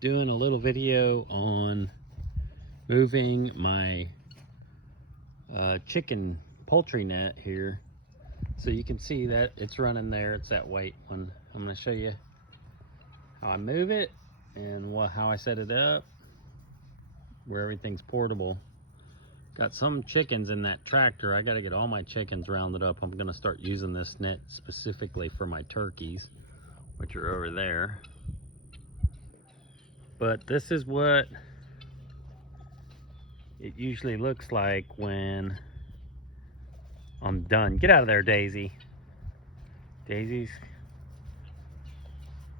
doing a little video on moving my chicken poultry net here. So you can see that it's running there. It's that white one. I'm going to show you how I move it and how I set it up, where everything's portable. Got some chickens in that tractor. I got to get all my chickens rounded up. I'm going to start using this net specifically for my turkeys, which are over there. But this is what it usually looks like when I'm done. Get out of there, Daisy. Daisy's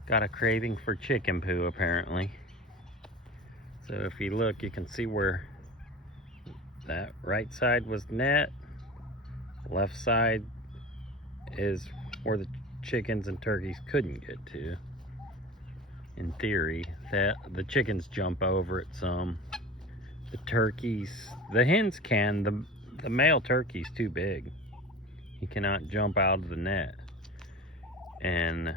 got a craving for chicken poo, apparently. So if you look, you can see where that right side was net. Left side is where the chickens and turkeys couldn't get to. In theory, that the chickens jump over it some. The turkeys, the hens can. The male turkey's too big. He cannot jump out of the net. And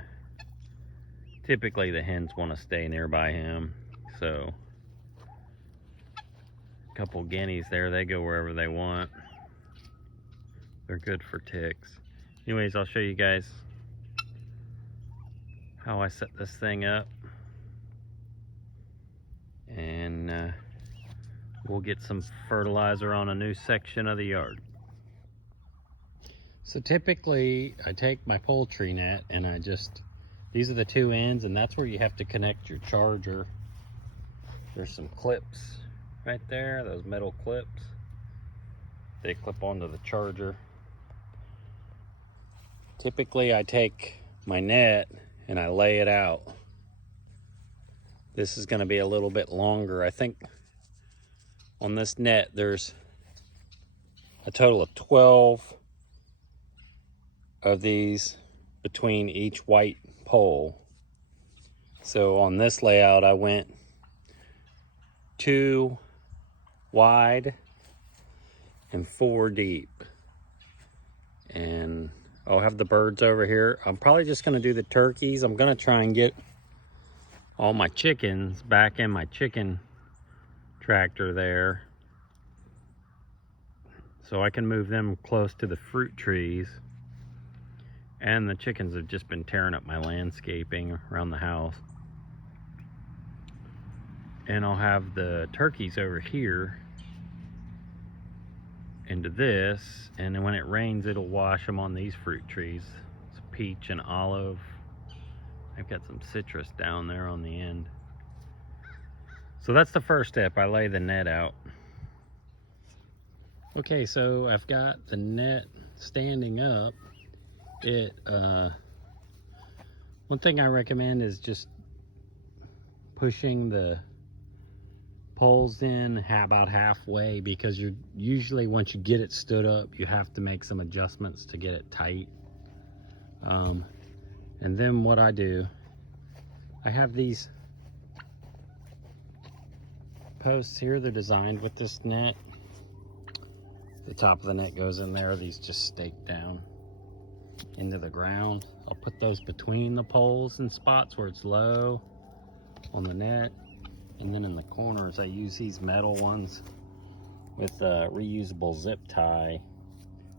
typically the hens want to stay nearby him. So a couple guineas there, they go wherever they want. They're good for ticks. Anyways, I'll show you guys how I set this thing up. And we'll get some fertilizer on a new section of the yard. So typically I take my poultry net and these are the two ends, and that's where you have to connect your charger. There's some clips right there, those metal clips. They clip onto the charger. Typically I take my net and I lay it out. This is going to be a little bit longer. I think on this net there's a total of 12 of these between each white pole. So on this layout I went 2 wide and 4 deep. And I'll have the birds over here. I'm probably just going to do the turkeys. I'm going to try and get all my chickens back in my chicken tractor there, so I can move them close to the fruit trees. And the chickens have just been tearing up my landscaping around the house. And I'll have the turkeys over here into this, and then when it rains it'll wash them on these fruit trees. It's peach and olive. I've got some citrus down there on the end. So that's the first step. I lay the net out. Okay, so I've got the net standing up. One thing I recommend is just pushing the poles in about halfway, because you're usually, once you get it stood up, you have to make some adjustments to get it tight. And then what I do, I have these posts here. They're designed with this net. The top of the net goes in there. These just stake down into the ground. I'll put those between the poles in spots where it's low on the net. And then in the corners, I use these metal ones with a reusable zip tie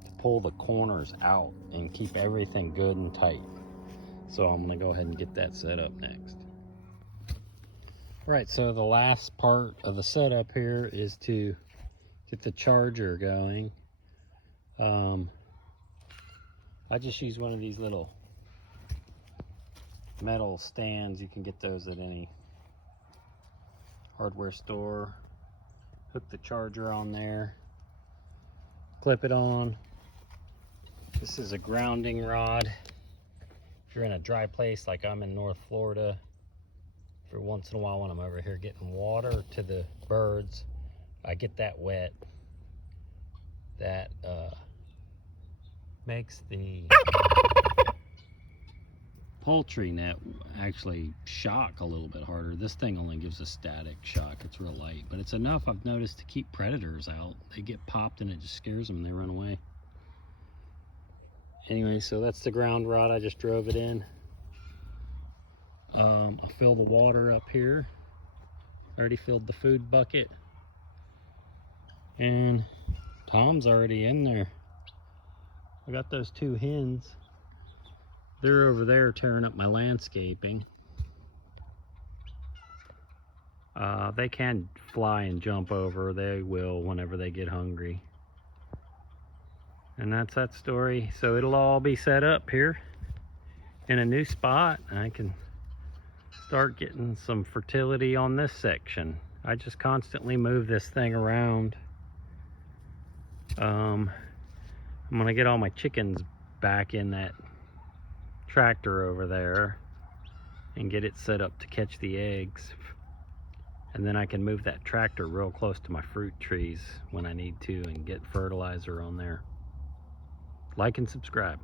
to pull the corners out and keep everything good and tight. So I'm gonna go ahead and get that set up next. All right, so the last part of the setup here is to get the charger going. I just use one of these little metal stands. You can get those at any hardware store. Hook the charger on there, clip it on. This is a grounding rod. If you're in a dry place like I'm in North Florida, for once in a while when I'm over here getting water to the birds, I get that wet. That makes the poultry net actually shock a little bit harder. This thing only gives a static shock. It's real light, but it's enough, I've noticed, to keep predators out. They get popped and it just scares them and they run away. Anyway, so that's the ground rod. I just drove it in. I fill the water up here Already filled the food bucket. And Tom's already in there. I got those 2 hens. They're over there tearing up my landscaping. They can fly and jump over. They will whenever they get hungry. And that's that story. So it'll all be set up here in a new spot. I can start getting some fertility on this section. I just constantly move this thing around. I'm gonna get all my chickens back in that tractor over there and get it set up to catch the eggs. And then I can move that tractor real close to my fruit trees when I need to and get fertilizer on there. Like and subscribe.